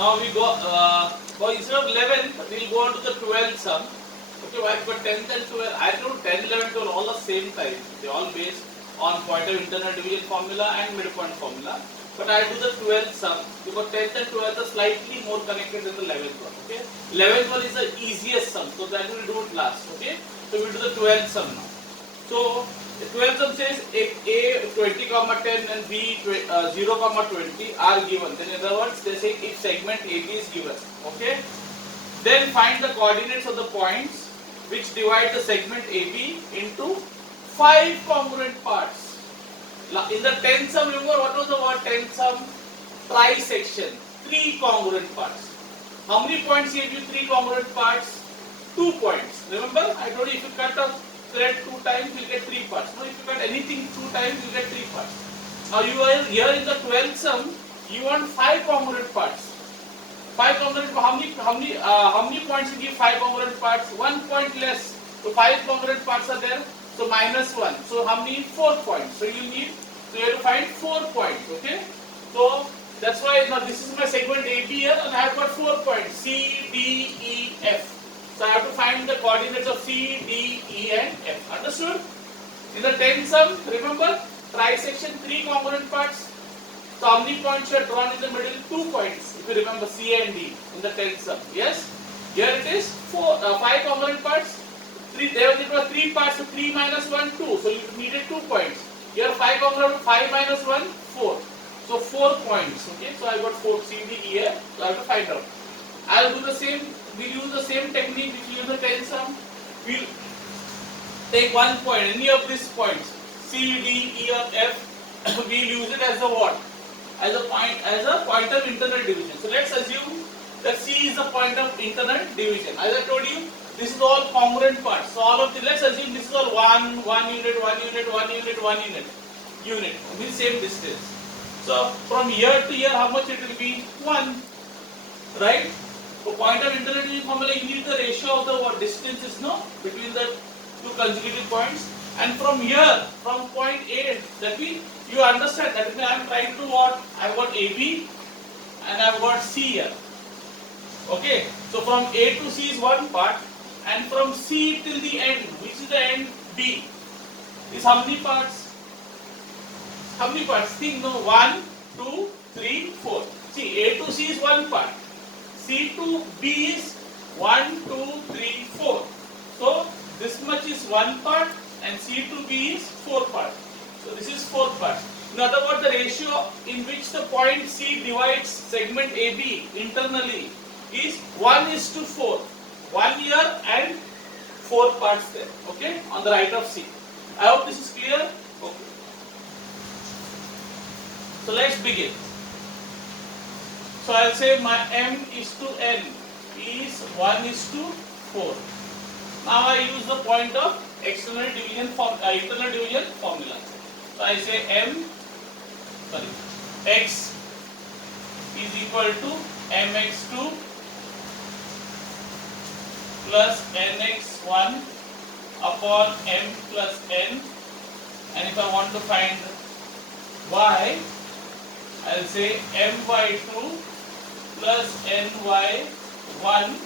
Now we go, instead of 11th, we'll go on to the 12th sum. Okay, why? But 10th and 12th, I know 10, 11, 12 all the same type. They all based on point of internal division formula and midpoint formula. But I do the 12th sum because 10th and 12th are slightly more connected than the 11th one. Okay, 11th one is the easiest sum, so that we'll do it last. Okay, so we'll do the 12th sum now. So the 12th sum says if A 20, 10 and B 0, 20 are given. Then in other words, they say if segment AB is given. Okay. Then find the coordinates of the points which divide the segment AB into 5 congruent parts. In the 10th sum, remember what was the word 10th sum? Trisection. 3 congruent parts. How many points gave you 3 congruent parts? 2 points. Remember, I told you if you cut a thread 2 times, you will get 3 parts. Now, if you cut anything 2 times, you will get 3 parts. Now, you are here in the 12th sum, you want 5 congruent parts. 5 congruent, how many points you give 5 congruent parts? 1 point less. So 5 congruent parts are there. So minus 1. So how many? 4 points. So you have to find 4 points. Okay. So that's why now this is my segment AB here, and I have got 4 points C, D, E, F. So I have to find the coordinates of C, D, E, and F. Understood? In the 10th sum, remember trisection 3 congruent parts. So how many points are drawn in the middle? 2 points. If you remember C and D in the 10th sum. Yes. Here it is 5 congruent parts. There was 3 parts. So 3 minus 1 2. So you needed 2 points. Here 5 congruent 5 minus 1 4. So 4 points. Okay. So I got 4 C D E F. So I have to find out. I will do the same. We'll use the same technique which we use in the 10th sum. We'll take 1 point. Any of these points C, D, E, or F. We'll use it as a what? As a point of internal division. So let's assume that C is the point of internal division. As I told you, this is all congruent parts. So all of the, let's assume this is all 1 unit, 1 unit, 1 unit, 1 unit. Unit means same distance. So from here to here, how much it will be? 1. Right? So point of internal division formula, you need the ratio of the what distances, no, between the 2 consecutive points. And from here, from point A, that means you understand that I am trying to what? I got AB and I have got C here. Okay, so from A to C is one part, and from C till the end, which is the end B, is how many parts? How many parts? Think, no, 1, 2, 3, 4. See, A to C is one part. C to B is 1, 2, 3, 4. So this much is one part, and C to B is 4 parts. So this is 4 parts. In other words, the ratio in which the point C divides segment AB internally is 1:4. 1 here and 4 parts there. Okay, on the right of C. I hope this is clear. Okay. So let's begin. So I'll say my M is to N is 1:4. Now I use the point of internal division formula. So I say X is equal to mx2 plus nx1 upon m plus n, and if I want to find y, I'll say my2 plus ny1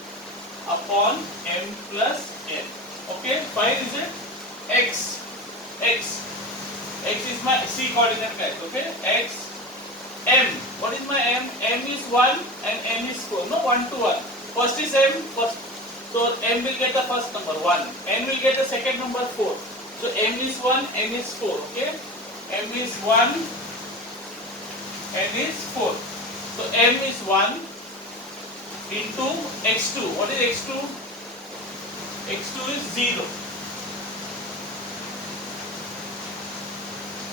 upon m plus n. Okay, fine, is it? X is my C coordinate guys. Okay, X, M. What is my M? M is 1 and N is 4. No, 1 to 1. First is M. First, so M will get the first number 1. N will get the second number 4. So M is 1, N is 4. Okay, M is 1, N is 4. So M is 1 into X2. What is X2? X2 is 0.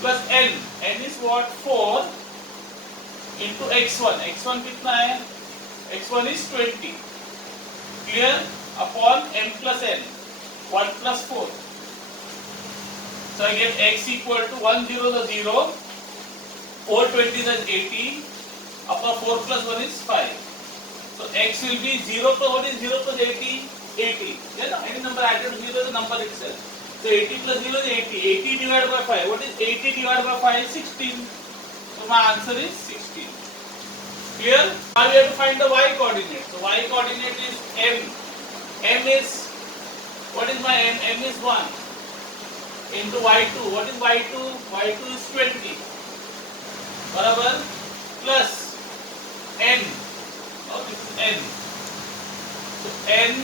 Plus N. N is what? 4 into X1. X1 कितना है? X1 is 20. Clear? Upon M plus N. 1 plus 4. So I get X equal to 1 0 the 0. 4 20 is 80. Upon 4 plus 1 is 5. So X will be 0 plus what is 0 plus 80? 80. Yeah, any number added to 0 is the number itself. So 80 plus 0 is 80. 80 divided by 5. What is 80 divided by 5? 16. So my answer is 16. Clear? Now we have to find the y coordinate. So y coordinate is m. M is, what is my m? M is 1 into y2. What is y2? Y2 is 20. बराबर plus n. Now this is n. So n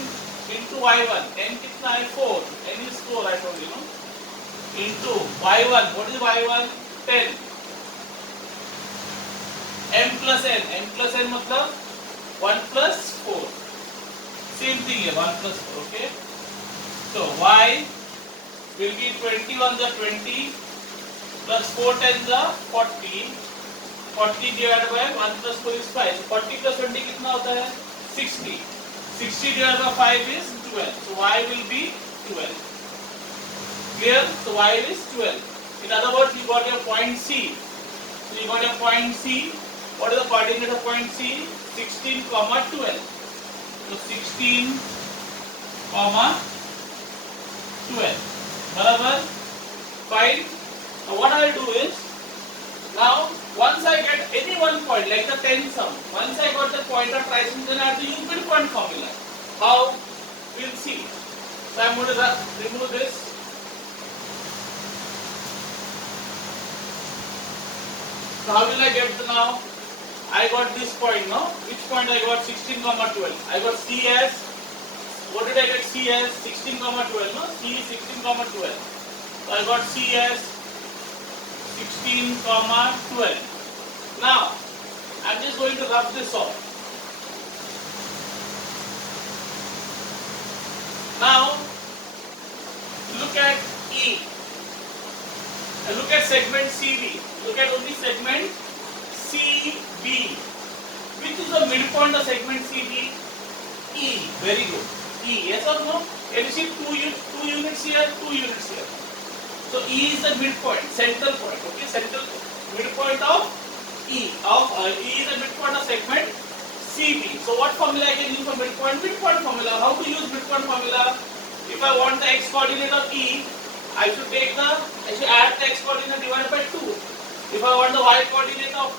into y1. N कितना है? 4. N is 4 I told you, no? Into y1. What is y1? 10. M plus n. M plus n मतलब 1 plus 4. Same thing here. 1 plus 4. Okay. So y will be 21 the 20 plus 4 10 the 40. 40 divided by 1 plus 4 is 5. So 40 plus 20 कितना होता है? 60. 60 divided by 5 is 12. So y will be 12. Clear? So y is 12. In other words, you got your point C. So you got your point C. What is the coordinate of point C? 16, 12. So 16, 12. बराबर? Fine. Now what I will do is, now once I get any one point, like the 10 sum, once I got the point of triceps, then I have to use midpoint formula. How? We'll see. So I am going to remove this. So how will I get the now? I got this point, no? Which point I got? 16, 12. I got C as, what did I get C as? 16, 12, no? C is 16, 12. So I got C as 16, 12. Now, I'm just going to rub this off. Now, look at E. And look at segment CB. Look at only segment CB. Which is the midpoint of segment CB? E. Very good. E. Yes or no? Can you see two units here, 2 units here. So E is the midpoint, central point. Okay, central midpoint of E. E is the midpoint of segment CB. So what formula I can use for midpoint? Midpoint formula. How to use midpoint formula? If I want the x coordinate of E, I should add the x coordinate divided by 2. If I want the y coordinate of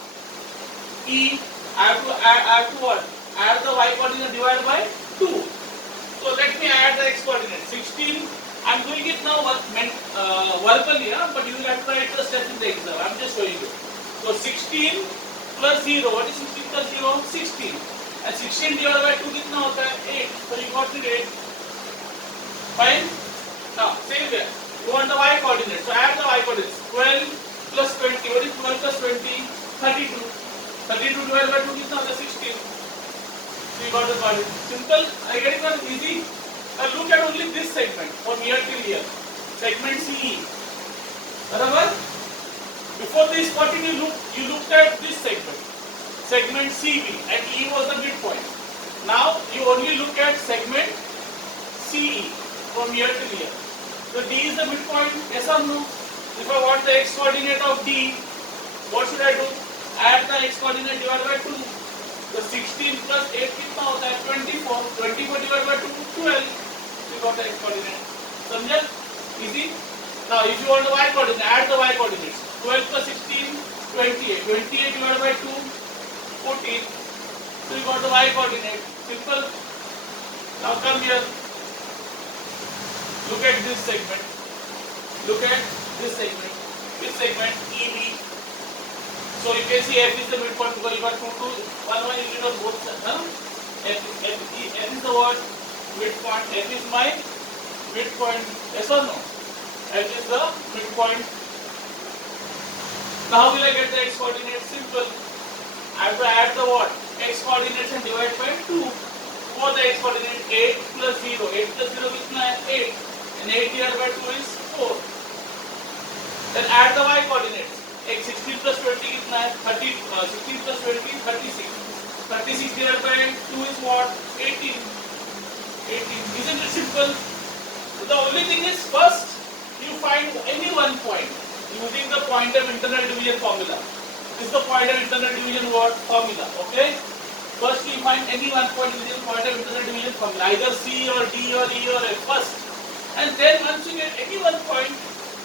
E, I have to add to what? Add the y coordinate divided by 2. So let me add the x coordinate. 16. I'm doing it now verbally, but you will have to write the steps in the exam. I'm just showing you. So 16 plus 0. What is 16 plus 0? 16. And 16 divided by 2 कितना होता है? 8. So you got it 8. Fine. Now same there. You want the y coordinate. So add the y coordinates. 12 plus 20. What is 12 plus 20? 32. 32 divided by 2 कितना होता है? 16. So you got the coordinate. Simple. I get it now? Easy. Now look at only this segment from here till here. Segment CE. बराबर? Before this 14 you looked at this segment. Segment CB and E was the midpoint. Now you only look at segment CE from here till here. So D is the midpoint. Yes or no? If I want the x coordinate of D, what should I do? Add the x coordinate divided by 2. The 16 plus 8 कितना होता है? 24. 24 divided by 2, 12. You got the x coordinate. समझे? Easy. Now if you want the y coordinate, add the y coordinates. 12 plus 16, 28. 28 divided by 2, 14. So you got the y coordinate. Simple. Now come here. Look at this segment. Look at this segment. This segment EB. So you can see F is the midpoint because you got 2, 1 unit on both sides. Huh? F is the word midpoint. F is my midpoint. Yes or no? F is the midpoint. Now how will I get the x coordinate? Simple. I have to add the what? X coordinates and divide by 2. For the x coordinate 8 plus 0. 8 plus 0 कितना है? 8. And 8 divided by 2 is 4. Then add the y coordinates. X 16 plus 20 कितना है? 16 plus 20 is 36. 36 divided by 2 is what? 18. 18. Isn't it simple? So the only thing is first you find any one point using the point of internal division formula. This is the point of internal division word formula. Okay? First you find any one point using point of internal division formula. Either C or D or E or F first. And then once you get any one point,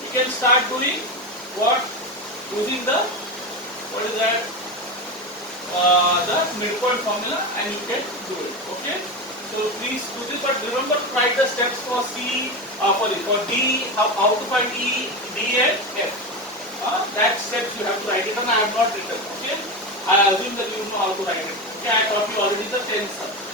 you can start doing what? Using the, what is that? the midpoint formula and you can do it. Okay. So please do this, but remember to write the steps for C, for D, how to find E, D and F. That steps you have to write it, and I have not written. Okay. I assume that you know how to write it. Okay. I taught you already the tensor.